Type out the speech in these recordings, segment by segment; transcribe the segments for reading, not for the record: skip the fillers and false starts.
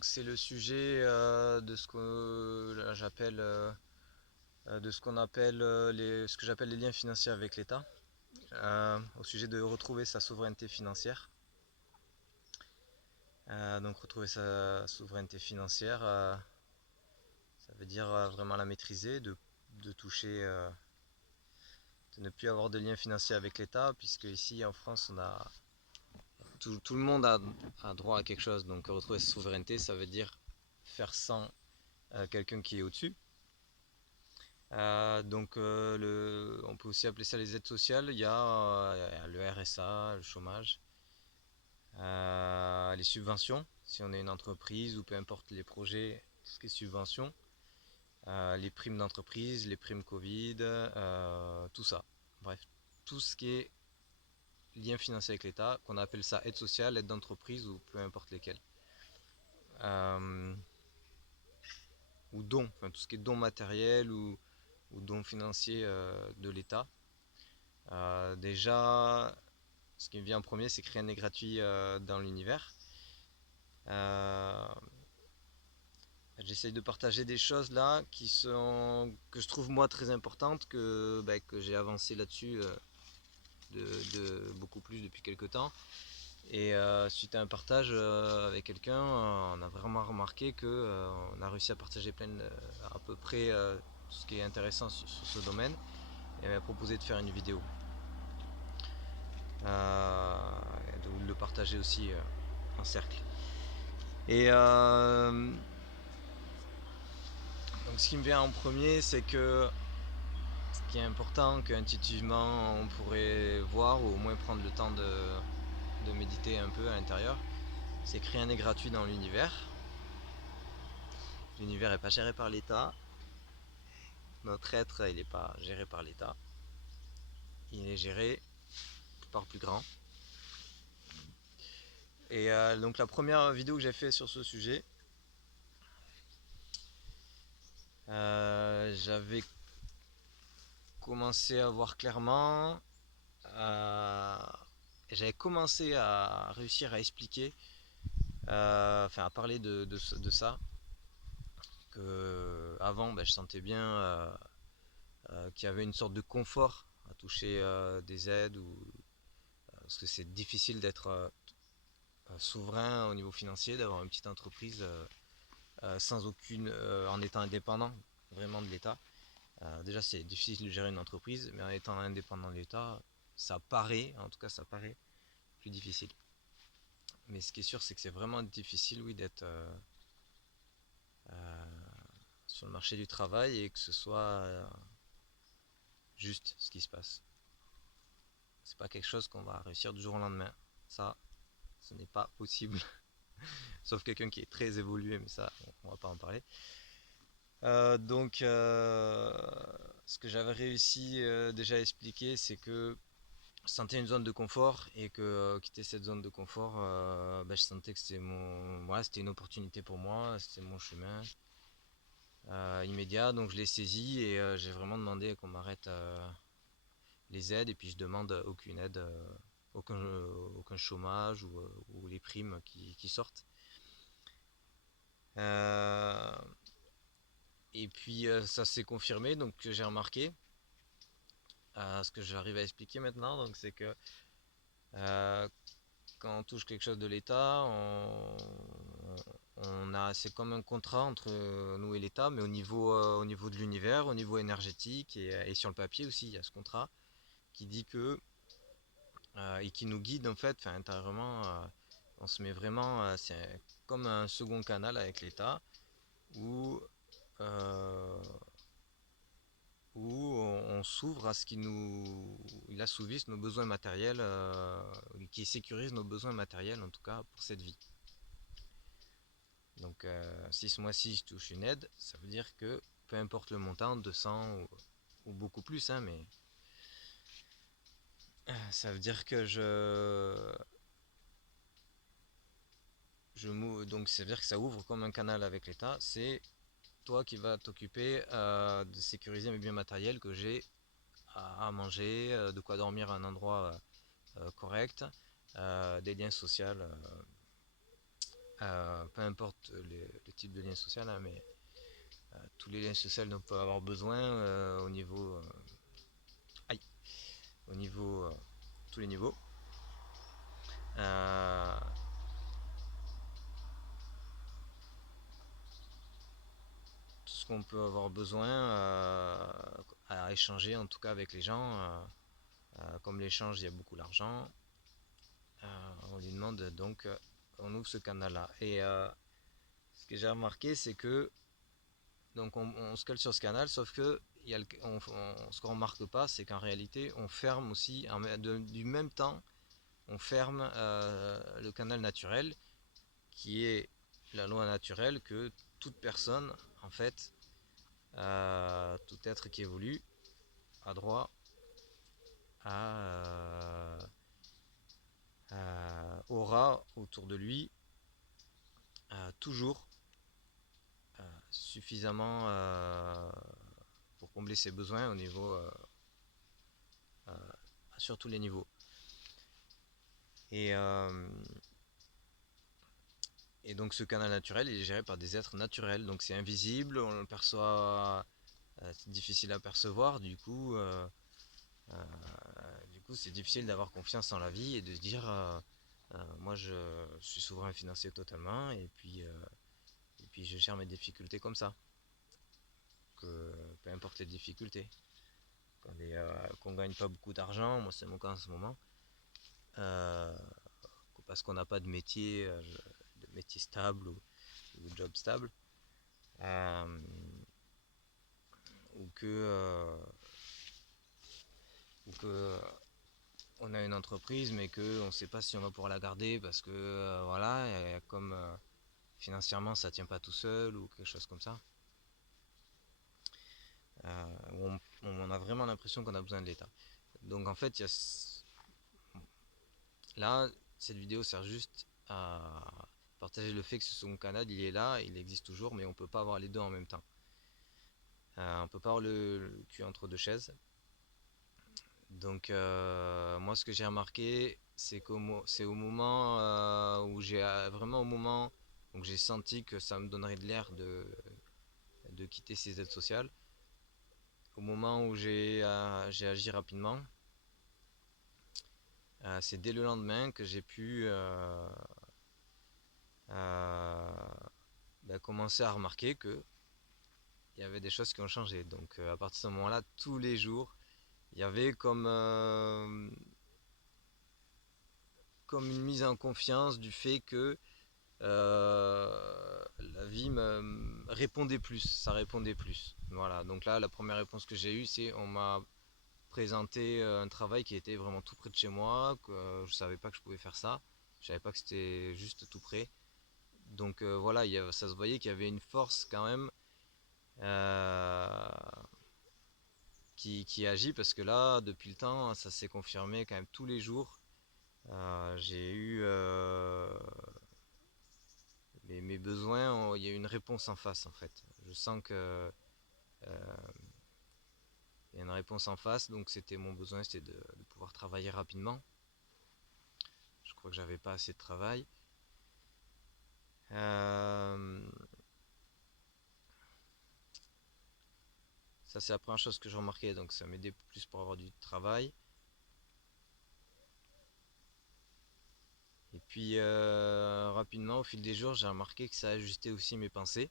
Donc c'est le sujet de ce que là, j'appelle de ce qu'on appelle ce que j'appelle les liens financiers avec l'État, au sujet de retrouver sa souveraineté financière. Donc retrouver sa souveraineté financière, ça veut dire vraiment la maîtriser, de toucher, de ne plus avoir de lien financier avec l'État, puisque ici en France tout le monde a droit à quelque chose. Donc retrouver sa souveraineté, ça veut dire faire sans quelqu'un qui est au-dessus. On peut aussi appeler ça les aides sociales. Il y a le RSA, le chômage, les subventions, si on est une entreprise ou peu importe les projets, tout ce qui est subventions, les primes d'entreprise, les primes Covid, tout ça. Bref, tout ce qui est lien financier avec l'État, qu'on appelle ça aide sociale, aide d'entreprise ou peu importe lesquelles. Euh, ou dons, enfin, tout ce qui est dons matériels ou dons financiers de l'État. Déjà, ce qui me vient en premier, c'est que rien n'est gratuit dans l'univers. Euh, J'essaye de partager des choses là que je trouve moi très importantes, que j'ai avancé là-dessus de beaucoup plus depuis quelques temps. Et suite à un partage avec quelqu'un, on a vraiment remarqué que on a réussi à partager à peu près tout ce qui est intéressant sur ce domaine. Et elle m'a proposé de faire une vidéo. De le partager aussi en cercle. Et donc ce qui me vient en premier, c'est que ce qui est important, qu'intuitivement on pourrait voir, ou au moins prendre le temps de méditer un peu à l'intérieur, c'est que rien n'est gratuit dans l'univers. L'univers n'est pas géré par l'État. Notre être, il n'est pas géré par l'État. Il est géré par plus grand. Et donc la première vidéo que j'ai fait sur ce sujet, j'avais commencé à voir clairement. euh, J'avais commencé à réussir à expliquer, enfin à parler de ça, que avant je sentais bien qu'il y avait une sorte de confort à toucher des aides, parce que c'est difficile d'être souverain au niveau financier, d'avoir une petite entreprise en étant indépendant vraiment de l'État. Déjà c'est difficile de gérer une entreprise, mais en étant indépendant de l'État, en tout cas ça paraît plus difficile. Mais ce qui est sûr, c'est que c'est vraiment difficile, oui, d'être euh, sur le marché du travail et que ce soit juste ce qui se passe. C'est pas quelque chose qu'on va réussir du jour au lendemain. Ça, ce n'est pas possible. Sauf quelqu'un qui est très évolué, mais ça, on va pas en parler. Ce que j'avais réussi déjà à expliquer, c'est que je sentais une zone de confort et que quitter cette zone de confort, je sentais que c'était une opportunité pour moi, c'était mon chemin immédiat, donc je l'ai saisi et j'ai vraiment demandé qu'on m'arrête les aides et puis je demande aucune aide, aucun chômage ou les primes qui sortent. Euh, et puis ça s'est confirmé, donc j'ai remarqué ce que j'arrive à expliquer maintenant, donc c'est que euh, quand on touche quelque chose de l'État, c'est comme un contrat entre nous et l'État, mais au niveau de l'univers, au niveau énergétique et sur le papier aussi, il y a ce contrat qui dit que et qui nous guide en fait, enfin, intérieurement, on se met vraiment, c'est comme un second canal avec l'État où, euh, on s'ouvre à ce il assouvisse nos besoins matériels, qui sécurise nos besoins matériels en tout cas pour cette vie. Donc si ce mois-ci je touche une aide, ça veut dire que peu importe le montant, 200 ou beaucoup plus, hein, mais ça veut dire que donc ça veut dire que ça ouvre comme un canal avec l'État. C'est toi qui vas t'occuper de sécuriser mes biens matériels que j'ai à manger, de quoi dormir à un endroit correct, des liens sociaux peu importe le type de lien social, hein, mais tous les liens sociaux dont on peut avoir besoin au niveau, aïe, au niveau, tous les niveaux. Euh, tout ce qu'on peut avoir besoin à échanger en tout cas avec les gens. Comme l'échange, il y a beaucoup d'argent. On lui demande donc, on ouvre ce canal-là. Et ce que j'ai remarqué, c'est que donc on se cale sur ce canal, sauf que ce qu'on remarque pas, c'est qu'en réalité, on ferme aussi, du même temps, on ferme le canal naturel, qui est la loi naturelle que toute personne, en fait, tout être qui évolue, a droit à, aura autour de lui toujours suffisamment pour combler ses besoins au niveau euh, sur tous les niveaux. Et, euh, et donc ce canal naturel il est géré par des êtres naturels, donc c'est invisible, on le perçoit, c'est difficile à percevoir, du coup c'est difficile d'avoir confiance en la vie et de se dire moi je suis souverain financier totalement et puis je gère mes difficultés comme ça, que peu importe les difficultés. Qu'on gagne pas beaucoup d'argent, moi c'est mon cas en ce moment, euh, parce qu'on n'a pas de métier stable ou de job stable, euh, ou que, ou que on a une entreprise mais qu'on ne sait pas si on va pouvoir la garder parce que voilà, comme financièrement ça tient pas tout seul ou quelque chose comme ça. On a vraiment l'impression qu'on a besoin de l'État. Donc en fait, là, cette vidéo sert juste à partager le fait que son canal, il est là, il existe toujours, mais on peut pas avoir les deux en même temps. On peut pas avoir le cul entre deux chaises. Donc moi, ce que j'ai remarqué, c'est au moment où j'ai vraiment au moment où j'ai senti que ça me donnerait de l'air de quitter ces aides sociales, au moment où j'ai agi rapidement, c'est dès le lendemain que j'ai pu euh, commencer à remarquer que il y avait des choses qui ont changé. Donc à partir de ce moment-là, tous les jours, il y avait comme une mise en confiance du fait que la vie me répondait plus, ça répondait plus. Voilà, donc là, la première réponse que j'ai eue, c'est on m'a présenté un travail qui était vraiment tout près de chez moi, que je savais pas que je pouvais faire ça, je savais pas que c'était juste tout près. Donc voilà, ça se voyait qu'il y avait une force quand même euh, qui agit parce que là, depuis le temps, ça s'est confirmé quand même tous les jours. J'ai eu mes besoins, il y a eu une réponse en face en fait. Je sens que il y a une réponse en face, donc c'était mon besoin, c'était de pouvoir travailler rapidement. Je crois que j'avais pas assez de travail. Euh, Ça c'est la première chose que je remarquais, donc ça m'aidait plus pour avoir du travail. Et puis rapidement, au fil des jours, j'ai remarqué que ça ajustait aussi mes pensées.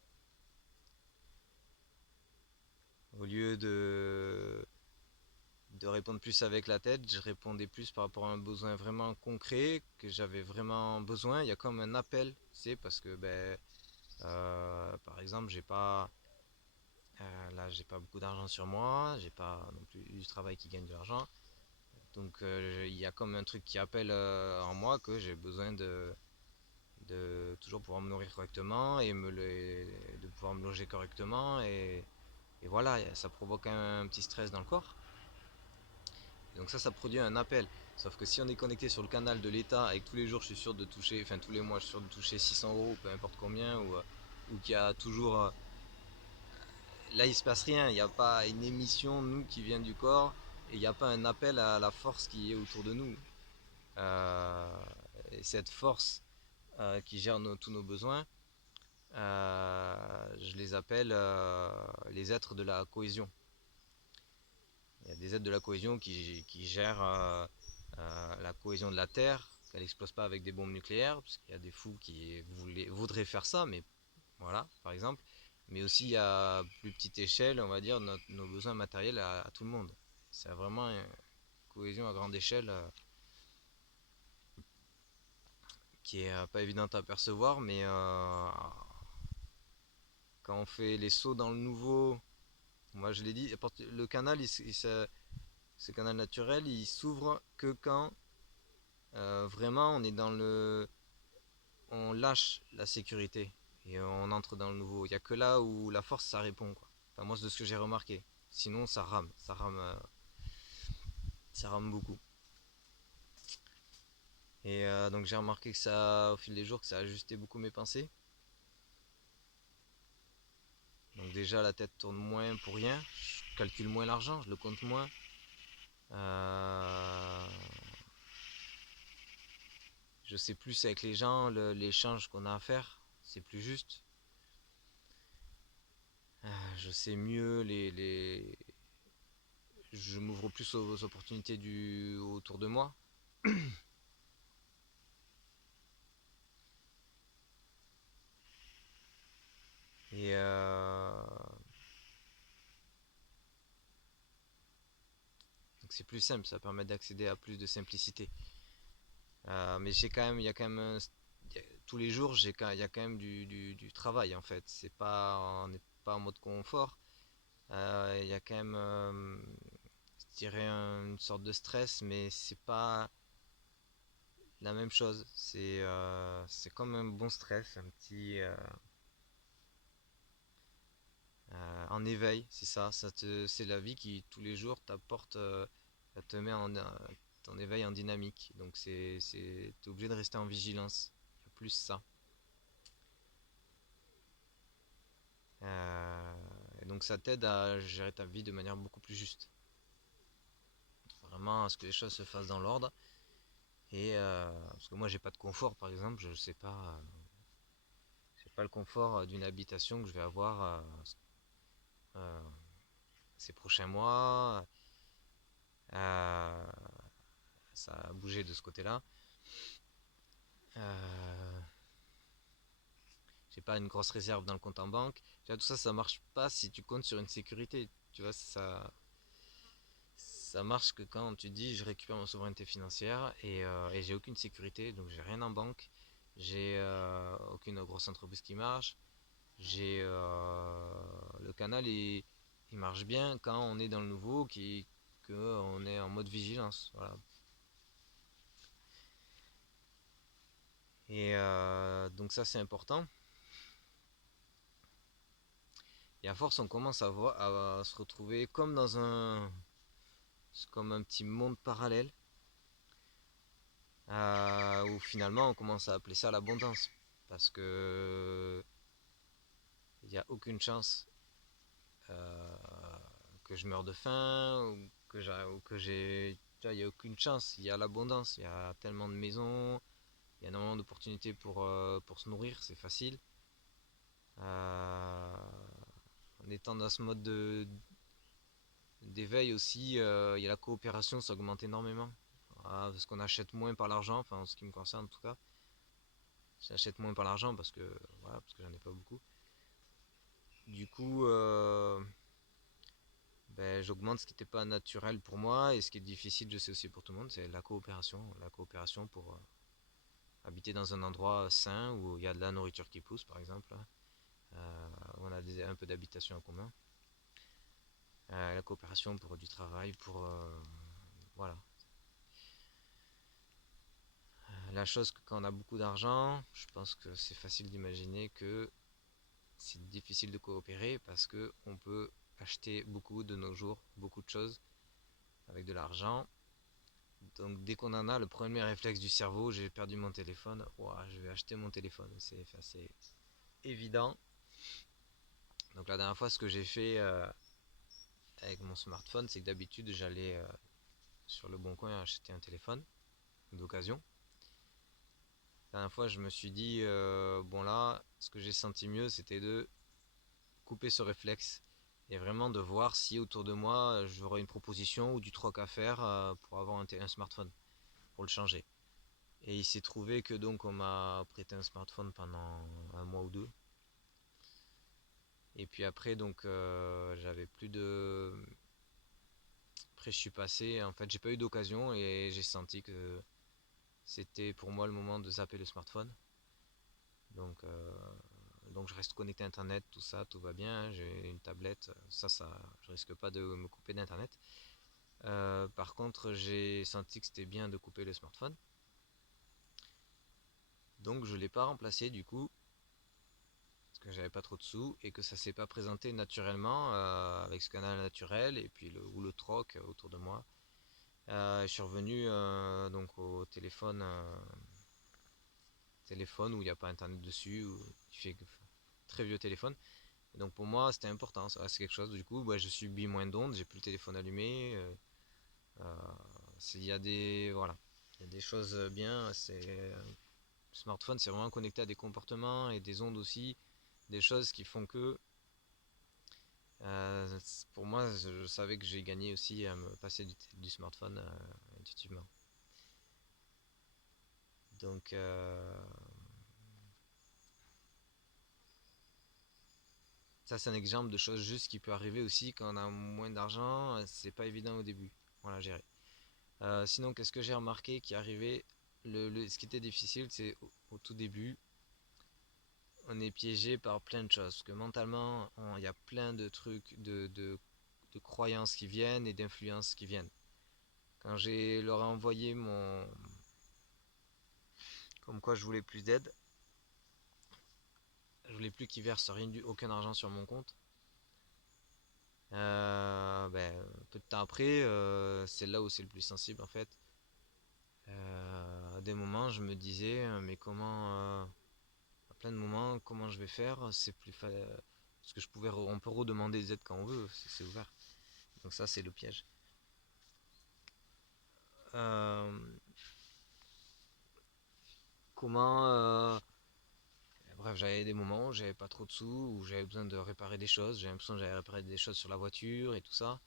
Au lieu de répondre plus avec la tête, je répondais plus par rapport à un besoin vraiment concret que j'avais vraiment besoin. Il y a comme un appel, c'est parce que par exemple, j'ai pas beaucoup d'argent sur moi, j'ai pas non plus du travail qui gagne de l'argent. Donc il y a comme un truc qui appelle en moi que j'ai besoin de toujours pouvoir me nourrir correctement de pouvoir me loger correctement et voilà, ça provoque un petit stress dans le corps. Donc ça produit un appel. Sauf que si on est connecté sur le canal de l'État et que tous les jours je suis sûr de toucher, enfin tous les mois je suis sûr de toucher 600 € ou peu importe combien, ou qu'il y a toujours... là il se passe rien, il n'y a pas une émission nous qui vient du corps et il n'y a pas un appel à la force qui est autour de nous. Et cette force qui gèrent tous nos besoins, je les appelle les êtres de la cohésion. Il y a des êtres de la cohésion qui gèrent la cohésion de la Terre, qu'elle n'explose pas avec des bombes nucléaires, parce qu'il y a des fous qui voudraient faire ça, mais voilà, par exemple. Mais aussi à plus petite échelle, on va dire, nos besoins matériels à tout le monde. C'est vraiment une cohésion à grande échelle qui est pas évidente à percevoir, mais quand on fait les sauts dans le nouveau, moi je l'ai dit, le canal, ce canal naturel, il s'ouvre que quand vraiment on est dans on lâche la sécurité et on entre dans le nouveau. Il n'y a que là où la force ça répond quoi. Enfin, moi c'est de ce que j'ai remarqué. Sinon ça rame beaucoup. Et donc j'ai remarqué que ça, au fil des jours, que ça a ajusté beaucoup mes pensées. Donc déjà la tête tourne moins pour rien. Je calcule moins l'argent, je le compte moins. Euh, je sais plus avec les gens l'échange qu'on a à faire. C'est plus juste. Je sais mieux je m'ouvre plus aux opportunités autour de moi. Et donc c'est plus simple, ça permet d'accéder à plus de simplicité. Mais il y a quand même, tous les jours, il y a quand même du travail en fait. On n'est pas en mode confort. Il y a quand même, je dirais, une sorte de stress, mais c'est pas la même chose. C'est comme un bon stress, un petit en éveil, c'est ça. C'est la vie qui tous les jours t'apporte, ça te met en éveil, en dynamique. Donc t'es obligé de rester en vigilance. Il y a plus ça. Et donc ça t'aide à gérer ta vie de manière beaucoup plus juste. Vraiment à ce que les choses se fassent dans l'ordre. Et parce que moi j'ai pas de confort par exemple, je sais pas, c'est pas le confort d'une habitation que je vais avoir euh, ces prochains mois. Euh, Ça a bougé de ce côté-là. Euh, j'ai pas une grosse réserve dans le compte en banque. Tu vois, tout ça, ça marche pas si tu comptes sur une sécurité. Tu vois, ça marche que quand tu dis je récupère ma souveraineté financière et j'ai aucune sécurité, donc j'ai rien en banque, j'ai aucune grosse entreprise qui marche, j'ai le canal il marche bien quand on est dans le nouveau, que on est en mode vigilance, voilà. Et donc ça c'est important. Et à force on commence à se retrouver comme un petit monde parallèle où finalement on commence à appeler ça l'abondance. Parce que il n'y a aucune chance euh, que je meure de faim ou que j'ai. Il n'y a aucune chance, il y a l'abondance, il y a tellement de maisons, il y a énormément d'opportunités pour se nourrir, c'est facile. Euh, en étant dans ce mode d'éveil aussi, il y a la coopération, ça augmente énormément. Parce qu'on achète moins par l'argent, enfin en ce qui me concerne en tout cas. J'achète moins par l'argent voilà, parce que j'en ai pas beaucoup. Du coup, ben, j'augmente ce qui n'était pas naturel pour moi et ce qui est difficile, je sais aussi pour tout le monde, c'est la coopération. La coopération pour habiter dans un endroit sain où il y a de la nourriture qui pousse, par exemple, où on a un peu d'habitation en commun. La coopération pour du travail, pour voilà. La chose que quand on a beaucoup d'argent, je pense que c'est facile d'imaginer que c'est difficile de coopérer parce que on peut acheter beaucoup de nos jours, beaucoup de choses avec de l'argent. Donc dès qu'on en a, le premier réflexe du cerveau, j'ai perdu mon téléphone, ouah, je vais acheter mon téléphone. C'est assez évident. Donc la dernière fois, ce que j'ai fait avec mon smartphone, c'est que d'habitude, j'allais sur le bon coin acheter un téléphone d'occasion. La dernière fois, je me suis dit, bon là, ce que j'ai senti mieux, c'était de couper ce réflexe et vraiment de voir si autour de moi, j'aurais une proposition ou du troc à faire pour avoir un smartphone, pour le changer. Et il s'est trouvé que donc on m'a prêté un smartphone pendant un mois ou deux. Et puis après, donc j'avais plus de. Après, je suis passé. En fait, j'ai pas eu d'occasion et j'ai senti que c'était pour moi le moment de zapper le smartphone. Donc, euh, donc je reste connecté à Internet, tout ça, tout va bien. J'ai une tablette, je risque pas de me couper d'Internet. Par contre, j'ai senti que c'était bien de couper le smartphone. Donc je l'ai pas remplacé du coup, parce que j'avais pas trop de sous et que ça s'est pas présenté naturellement avec ce canal naturel et puis ou le troc autour de moi. Je suis revenu donc au téléphone où il n'y a pas internet dessus, où il fait très vieux téléphone. Et donc pour moi c'était important, ça reste quelque chose. Du coup, bah, je subis moins d'ondes, j'ai plus le téléphone allumé. Euh, il y a des voilà, il y a des choses bien. Le smartphone, c'est vraiment connecté à des comportements et des ondes aussi, des choses qui font que pour moi, je savais que j'ai gagné aussi à me passer du smartphone intuitivement. Donc, ça, c'est un exemple de choses justes qui peut arriver aussi quand on a moins d'argent. C'est pas évident au début. Voilà, à gérer. Sinon, qu'est-ce que j'ai remarqué qui arrivait ce qui était difficile, c'est au tout début, on est piégé par plein de choses. Parce que mentalement, il y a plein de trucs, de croyances qui viennent et d'influences qui viennent. Quand j'ai leur ai envoyé comme quoi je voulais plus d'aide, je voulais plus qu'ils versent rien aucun argent sur mon compte. Ben, peu de temps après, c'est là où c'est le plus sensible en fait. À des moments, je me disais, mais à plein de moments, comment je vais faire? C'est plus parce que on peut redemander des aides quand on veut, c'est ouvert. Donc ça, c'est le piège. Euh, comment Bref, j'avais des moments où j'avais pas trop de sous, où j'avais besoin de réparer des choses. J'avais l'impression que j'avais réparé des choses sur la voiture et tout ça.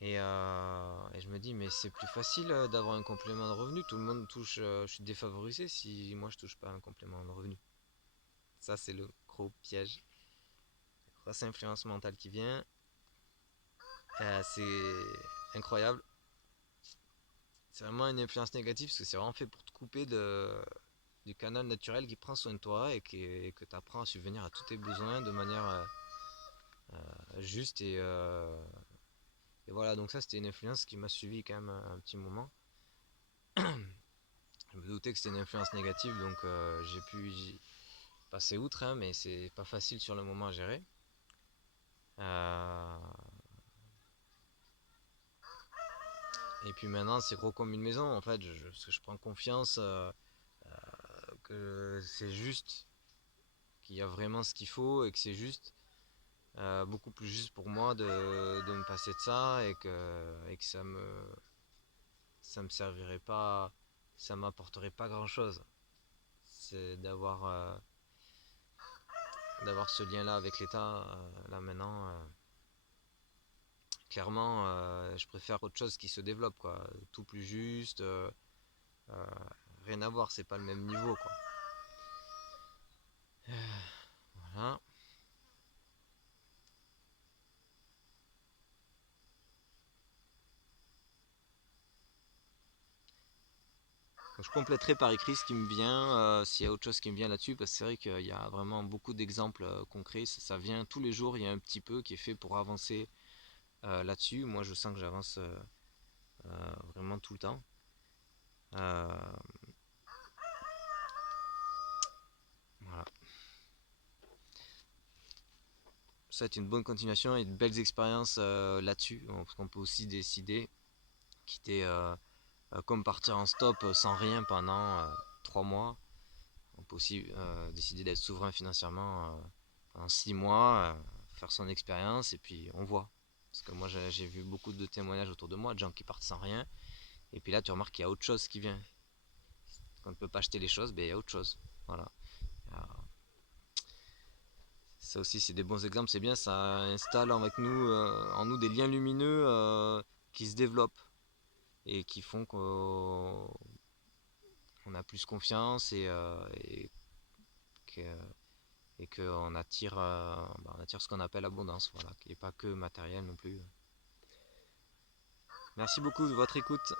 Et je me dis, mais c'est plus facile d'avoir un complément de revenu. Tout le monde touche. Je suis défavorisé si moi je touche pas un complément de revenu. Ça, c'est le gros piège. Grosse influence mentale qui vient. C'est incroyable. C'est vraiment une influence négative parce que c'est vraiment fait pour te couper du canal naturel qui prend soin de toi et que tu apprends à subvenir à tous tes besoins de manière juste. Et voilà, donc ça, c'était une influence qui m'a suivi quand même un petit moment. Je me doutais que c'était une influence négative, donc j'ai pu y passer outre, hein, mais c'est pas facile sur le moment à gérer. Euh, et puis maintenant, c'est gros comme une maison, en fait, parce que je prends confiance que c'est juste, qu'il y a vraiment ce qu'il faut et que c'est juste, beaucoup plus juste pour moi de me passer de ça et que ça me servirait pas, ça m'apporterait pas grand chose. C'est d'avoir ce lien-là avec l'État, là maintenant. Clairement, je préfère autre chose qui se développe, quoi. Tout plus juste, euh, rien à voir, c'est pas le même niveau, quoi. Voilà. Donc, je compléterai par écrit ce qui me vient, s'il y a autre chose qui me vient là-dessus, parce que c'est vrai qu'il y a vraiment beaucoup d'exemples concrets. Ça vient tous les jours, il y a un petit peu qui est fait pour avancer là-dessus. Moi, je sens que j'avance vraiment tout le temps. Euh, voilà. Ça va être une bonne continuation et de belles expériences là-dessus. Parce qu'on peut aussi décider, quitter comme partir en stop sans rien pendant 3 mois. On peut aussi décider d'être souverain financièrement pendant 6 mois, faire son expérience et puis on voit. Parce que moi j'ai vu beaucoup de témoignages autour de moi, de gens qui partent sans rien. Et puis là tu remarques qu'il y a autre chose qui vient. Quand on ne peut pas acheter les choses, ben, il y a autre chose. Voilà. Euh, Ça aussi, c'est des bons exemples. C'est bien, ça installe avec nous, en nous des liens lumineux qui se développent et qui font qu'on a plus confiance que- et qu'on attire, on attire ce qu'on appelle abondance, voilà, qui n'est pas que matériel non plus. Merci beaucoup de votre écoute.